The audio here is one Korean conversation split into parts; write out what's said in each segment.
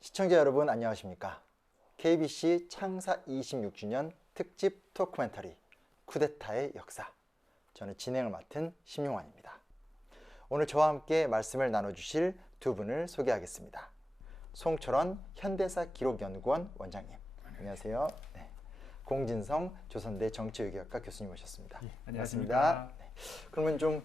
시청자 여러분 안녕하십니까? KBC 창사 26주년 특집 토크멘터리 쿠데타의 역사, 저는 진행을 맡은 심용환입니다. 오늘 저와 함께 말씀을 나눠주실 두 분을 소개하겠습니다. 송철원 현대사기록연구원 원장님, 안녕하세요. 네. 공진성 조선대 정치외교학과 교수님 오셨습니다. 안녕하십니까. 네. 그러면 좀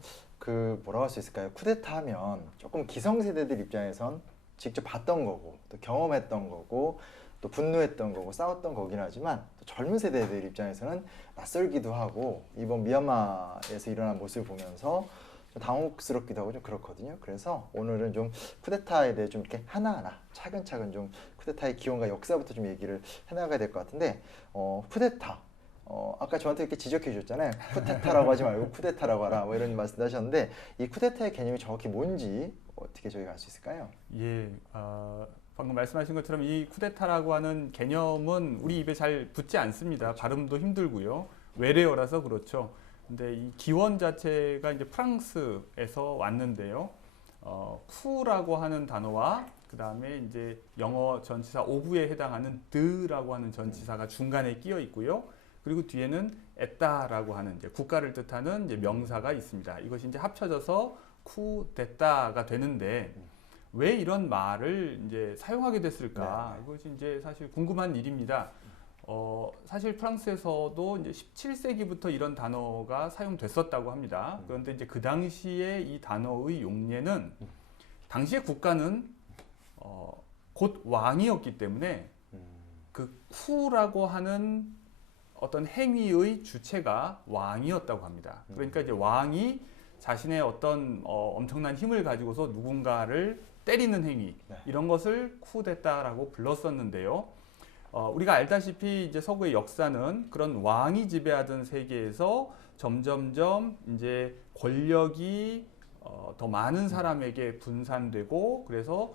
뭐라고 할 수 있을까요? 쿠데타 하면 조금 기성세대들 입장에선 직접 봤던 거고 또 경험했던 거고 또 분노했던 거고 싸웠던 거긴 하지만 또 젊은 세대들 입장에서는 낯설기도 하고 이번 미얀마에서 일어난 모습을 보면서 좀 당혹스럽기도 하고 좀 그렇거든요. 그래서 오늘은 좀 쿠데타에 대해 좀 이렇게 하나하나 차근차근 좀 쿠데타의 기원과 역사부터 좀 얘기를 해나가야 될 것 같은데 쿠데타 아까 저한테 이렇게 지적해 주셨잖아요. 쿠데타라고 하지 말고 쿠데타라고 하라 뭐 이런 말씀도 하셨는데 이 쿠데타의 개념이 정확히 뭔지 어떻게 저희가 알 수 있을까요? 예, 방금 말씀하신 것처럼 이 쿠데타라고 하는 개념은 우리 입에 잘 붙지 않습니다. 그렇죠. 발음도 힘들고요. 외래어라서 그렇죠. 근데 이 기원 자체가 이제 프랑스에서 왔는데요. 쿠라고 하는 단어와 그 다음에 이제 영어 전치사 오브에 해당하는 드라고 하는 전치사가 중간에 끼어 있고요. 그리고 뒤에는 에따라고 하는 이제 국가를 뜻하는 이제 명사가 있습니다. 이것이 이제 합쳐져서 쿠데타가 되는데 왜 이런 말을 이제 사용하게 됐을까? 이것이 이제 사실 궁금한 일입니다. 사실 프랑스에서도 이제 17세기부터 이런 단어가 사용됐었다고 합니다. 그런데 이제 그 당시에 이 단어의 용례는 당시의 국가는 곧 왕이었기 때문에 그 쿠라고 하는 어떤 행위의 주체가 왕이었다고 합니다. 그러니까 이제 왕이 자신의 어떤 엄청난 힘을 가지고서 누군가를 때리는 행위, 이런 것을 쿠데타라고 불렀었는데요. 우리가 알다시피 이제 서구의 역사는 그런 왕이 지배하던 세계에서 점점점 이제 권력이 더 많은 사람에게 분산되고 그래서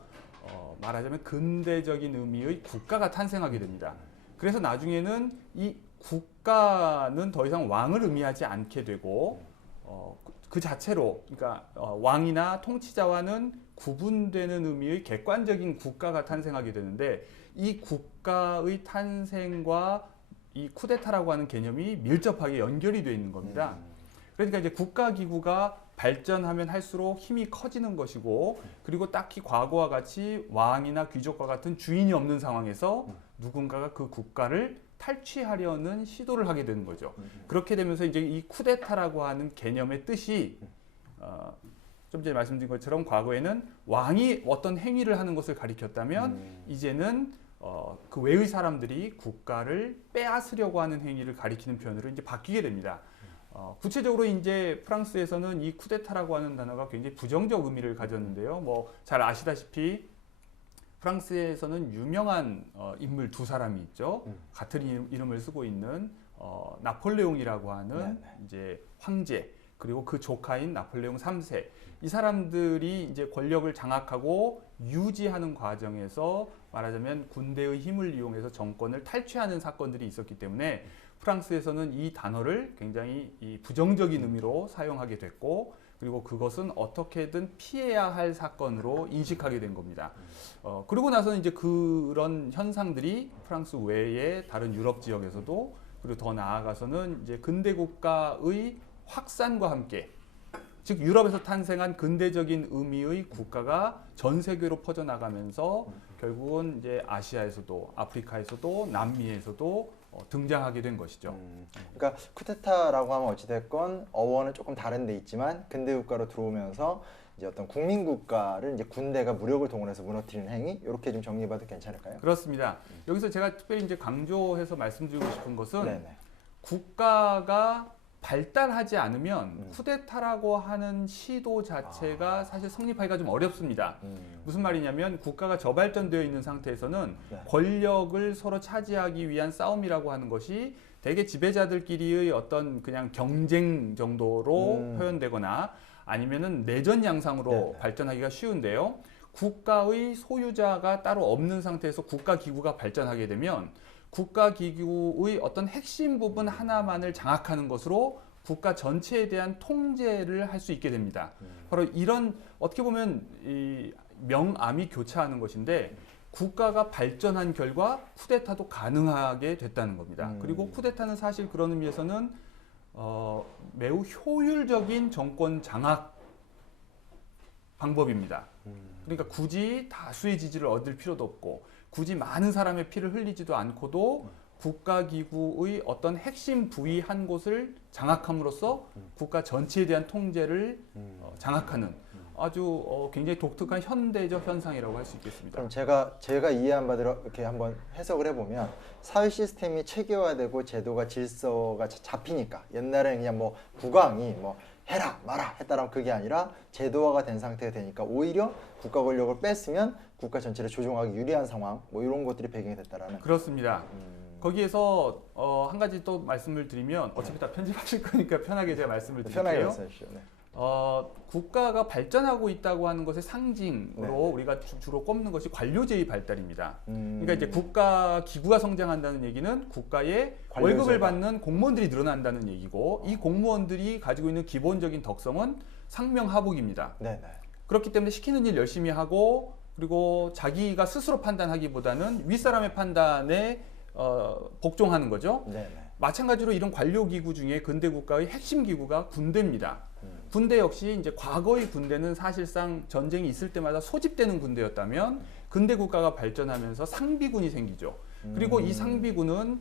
말하자면 근대적인 의미의 국가가 탄생하게 됩니다. 그래서 나중에는 이 국가는 더 이상 왕을 의미하지 않게 되고 그 자체로 그러니까 왕이나 통치자와는 구분되는 의미의 객관적인 국가가 탄생하게 되는데 이 국가의 탄생과 이 쿠데타라고 하는 개념이 밀접하게 연결이 되어 있는 겁니다. 그러니까 이제 국가기구가 발전하면 할수록 힘이 커지는 것이고 그리고 딱히 과거와 같이 왕이나 귀족과 같은 주인이 없는 상황에서 누군가가 그 국가를 탈취하려는 시도를 하게 되는 거죠. 그렇게 되면서 이제 이 쿠데타라고 하는 개념의 뜻이 좀 전에 말씀드린 것처럼 과거에는 왕이 어떤 행위를 하는 것을 가리켰다면 이제는 그 외의 사람들이 국가를 빼앗으려고 하는 행위를 가리키는 표현으로 이제 바뀌게 됩니다. 구체적으로 이제 프랑스에서는 이 쿠데타라고 하는 단어가 굉장히 부정적 의미를 가졌는데요. 뭐 잘 아시다시피 프랑스에서는 유명한 인물 두 사람이 있죠. 같은 이름을 쓰고 있는 나폴레옹이라고 하는 이제 황제 그리고 그 조카인 나폴레옹 3세. 이 사람들이 이제 권력을 장악하고 유지하는 과정에서 말하자면 군대의 힘을 이용해서 정권을 탈취하는 사건들이 있었기 때문에 프랑스에서는 이 단어를 굉장히 이 부정적인 의미로 사용하게 됐고 그리고 그것은 어떻게든 피해야 할 사건으로 인식하게 된 겁니다. 그러고 나서는 이제 그런 현상들이 프랑스 외의 다른 유럽 지역에서도 그리고 더 나아가서는 이제 근대 국가의 확산과 함께 즉 유럽에서 탄생한 근대적인 의미의 국가가 전 세계로 퍼져나가면서 결국은 이제 아시아에서도 아프리카에서도 남미에서도 등장하게 된 것이죠. 그러니까 쿠데타라고 하면 어찌됐건 어원은 조금 다른 데 있지만 근대 국가로 들어오면서 이제 어떤 국민 국가를 이제 군대가 무력을 동원해서 무너뜨리는 행위 이렇게 좀 정리해봐도 괜찮을까요? 그렇습니다. 여기서 제가 특별히 이제 강조해서 말씀드리고 싶은 것은 네네. 국가가 발달하지 않으면 쿠데타라고 하는 시도 자체가 사실 성립하기가 좀 어렵습니다. 무슨 말이냐면 국가가 저발전되어 있는 상태에서는 권력을 서로 차지하기 위한 싸움이라고 하는 것이 대개 지배자들끼리의 어떤 그냥 경쟁 정도로 표현되거나 아니면은 내전 양상으로 발전하기가 쉬운데요. 국가의 소유자가 따로 없는 상태에서 국가기구가 발전하게 되면 국가기구의 어떤 핵심 부분 하나만을 장악하는 것으로 국가 전체에 대한 통제를 할 수 있게 됩니다. 바로 이런 어떻게 보면 이 명암이 교차하는 것인데 국가가 발전한 결과 쿠데타도 가능하게 됐다는 겁니다. 그리고 쿠데타는 사실 그런 의미에서는 매우 효율적인 정권 장악 방법입니다. 그러니까 굳이 다수의 지지를 얻을 필요도 없고 굳이 많은 사람의 피를 흘리지도 않고도 국가기구의 어떤 핵심 부위 한 곳을 장악함으로써 국가 전체에 대한 통제를 장악하는 아주 굉장히 독특한 현대적 현상이라고 할 수 있겠습니다. 그럼 제가 이해한 바대로 이렇게 한번 해석을 해보면 사회 시스템이 체계화되고 제도가 질서가 잡히니까 옛날에는 그냥 뭐 국왕이 뭐 해라 마라 했다라면 그게 아니라 제도화가 된 상태가 되니까 오히려 국가 권력을 뺐으면 국가 전체를 조종하기 유리한 상황 뭐 이런 것들이 배경이 됐다라는. 그렇습니다. 거기에서 한 가지 또 말씀을 드리면 어차피 다 편집하실 거니까 편하게 제가 말씀을 편하게 드릴게요. 말씀해 주시죠. 네. 국가가 발전하고 있다고 하는 것의 상징으로 네. 우리가 주로 꼽는 것이 관료제의 발달입니다. 음. 그러니까 이제 국가 기구가 성장한다는 얘기는 국가에 관료제가. 월급을 받는 공무원들이 늘어난다는 얘기고 이 공무원들이 가지고 있는 기본적인 덕성은 상명하복입니다. 네네. 그렇기 때문에 시키는 일 열심히 하고 그리고 자기가 스스로 판단하기보다는 윗사람의 판단에 복종하는 거죠. 네네. 마찬가지로 이런 관료 기구 중에 근대 국가의 핵심 기구가 군대입니다. 군대 역시 이제 과거의 군대는 사실상 전쟁이 있을 때마다 소집되는 군대였다면 근대 국가가 발전하면서 상비군이 생기죠. 그리고 이 상비군은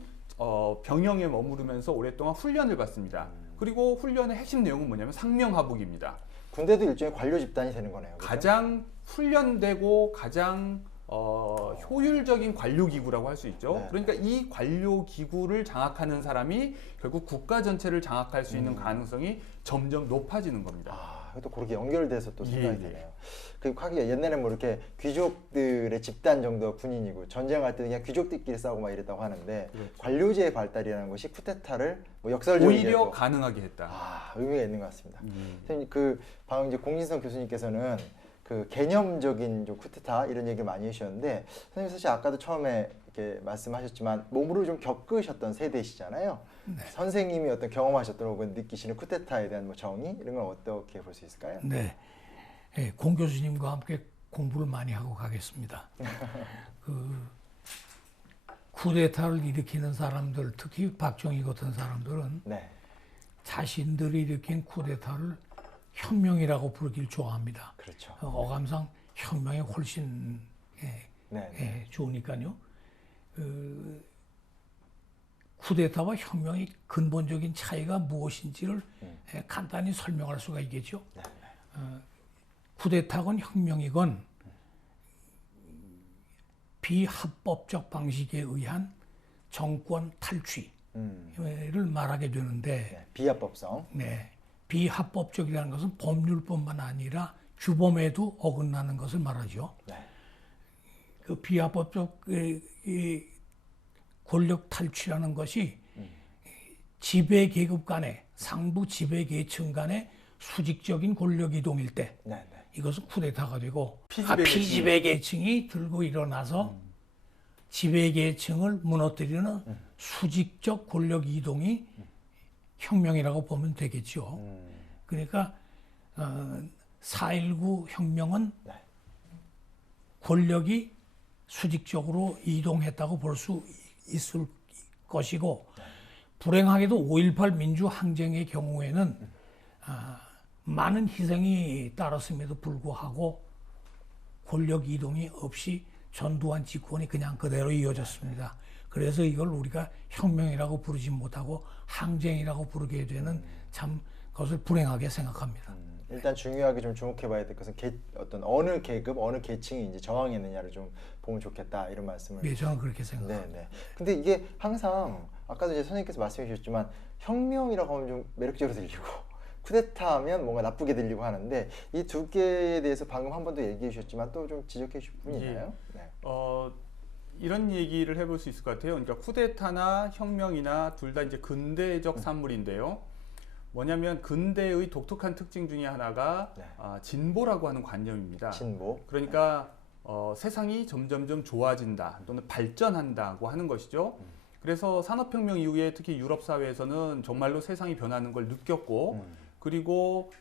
병영에 머무르면서 오랫동안 훈련을 받습니다. 그리고 훈련의 핵심 내용은 뭐냐면 상명하복입니다. 군대도 일종의 관료 집단이 되는 거네요. 그렇죠? 가장 훈련되고 가장 효율적인 관료기구라고 할 수 있죠. 네. 그러니까 이 관료기구를 장악하는 사람이 결국 국가 전체를 장악할 수 있는 가능성이 점점 높아지는 겁니다. 아, 또 그렇게 연결돼서 또 생각이 예, 예. 되네요. 그리고 하기가 옛날에 뭐 이렇게 귀족들의 집단 정도가 군인이고 전쟁할 때 그냥 귀족들끼리 싸우고 막 이랬다고 하는데 그렇죠. 관료제의 발달이라는 것이 쿠데타를 뭐 역설적으로 오히려 또 가능하게 했다. 의미가 있는 것 같습니다. 선생님 그 방금 이제 공진성 교수님께서는 그 개념적인 좀 쿠데타 이런 얘기를 많이 해주셨는데 선생님 사실 아까도 처음에 이렇게 말씀하셨지만 몸으로 좀 겪으셨던 세대시잖아요. 네. 선생님이 어떤 경험하셨던 혹은 느끼시는 쿠데타에 대한 뭐 정의 이런 걸 어떻게 볼 수 있을까요? 네, 예, 공 교수님과 함께 공부를 많이 하고 가겠습니다. 그 쿠데타를 일으키는 사람들, 특히 박정희 같은 사람들은 네. 자신들이 일으킨 쿠데타를 혁명이라고 부르길 좋아합니다. 그렇죠. 어감상 혁명이 훨씬 네. 좋으니까요. 쿠데타와 혁명의 근본적인 차이가 무엇인지를 간단히 설명할 수가 있겠죠. 네. 쿠데타건 혁명이건 비합법적 방식에 의한 정권 탈취를 말하게 되는데 네. 비합법성. 네, 비합법적이라는 것은 법률뿐만 아니라 주범에도 어긋나는 것을 말하죠. 네. 그 비합법적 이 권력 탈취라는 것이 지배 계급 간의 상부 지배 계층 간의 수직적인 권력 이동일 때 네. 네. 이것은 쿠데타가 되고 피지배 계층. 피지배 계층이 들고 일어나서 지배 계층을 무너뜨리는 수직적 권력 이동이 혁명이라고 보면 되겠죠. 그러니까 4.19 혁명은 네. 권력이 수직적으로 이동했다고 볼 수 있을 것이고 불행하게도 5.18 민주항쟁의 경우에는 많은 희생이 따랐음에도 불구하고 권력 이동이 없이 전두환 집권이 그냥 그대로 이어졌습니다. 그래서 이걸 우리가 혁명이라고 부르지 못하고 항쟁이라고 부르게 되는 참 그것을 불행하게 생각합니다. 일단 중요하게 좀 주목해봐야 될 것은 어떤 어느 계급, 어느 계층이 이제 저항했느냐를 좀 보면 좋겠다 이런 말씀을. 예, 저는 그렇게 생각합니다. 네. 근데 이게 항상 아까도 이제 선생님께서 말씀해 주셨지만 혁명이라고 하면 좀 매력적으로 들리고 쿠데타하면 뭔가 나쁘게 들리고 하는데 이 두 개에 대해서 방금 한 번 더 얘기해 주셨지만 또 좀 지적해 주실 부분이 있나요? 네. 이런 얘기를 해볼 수 있을 것 같아요. 그러니까 쿠데타나 혁명이나 둘 다 이제 근대적 산물인데요. 뭐냐면 근대의 독특한 특징 중에 하나가 네. 진보라고 하는 관념입니다. 진보. 그러니까 세상이 점점점 좋아진다 또는 발전한다고 하는 것이죠. 그래서 산업혁명 이후에 특히 유럽 사회에서는 정말로 세상이 변하는 걸 느꼈고 그리고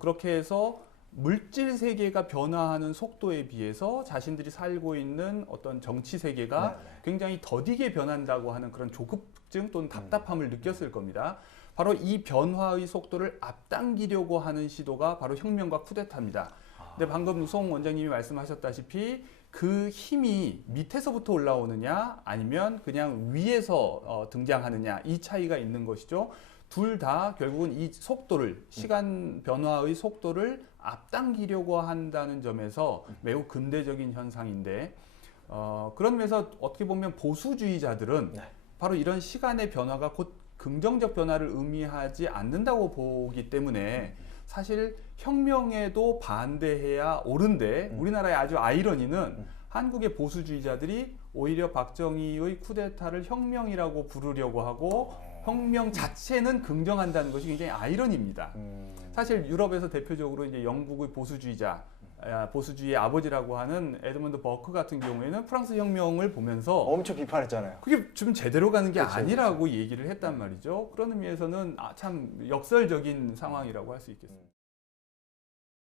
그렇게 해서 물질 세계가 변화하는 속도에 비해서 자신들이 살고 있는 어떤 정치 세계가 네, 네. 굉장히 더디게 변한다고 하는 그런 조급증 또는 답답함을 느꼈을 겁니다. 바로 이 변화의 속도를 앞당기려고 하는 시도가 바로 혁명과 쿠데타입니다. 근데 방금 송 원장님이 말씀하셨다시피 그 힘이 밑에서부터 올라오느냐 아니면 그냥 위에서 등장하느냐 이 차이가 있는 것이죠. 둘 다 결국은 이 속도를 시간 변화의 속도를 앞당기려고 한다는 점에서 매우 근대적인 현상인데 그런 면에서 어떻게 보면 보수주의자들은 네. 바로 이런 시간의 변화가 곧 긍정적 변화를 의미하지 않는다고 보기 때문에 사실 혁명에도 반대해야 옳은데 우리나라의 아주 아이러니는 한국의 보수주의자들이 오히려 박정희의 쿠데타를 혁명이라고 부르려고 하고 혁명 자체는 긍정한다는 것이 굉장히 아이러니입니다. 사실 유럽에서 대표적으로 이제 영국의 보수주의자, 보수주의의 아버지라고 하는 에드먼드 버크 같은 경우에는 프랑스 혁명을 보면서 엄청 비판했잖아요. 그게 좀 제대로 가는 게 그렇죠, 아니라고 얘기를 했단 말이죠. 그런 의미에서는 참 역설적인 상황이라고 할 수 있겠습니다.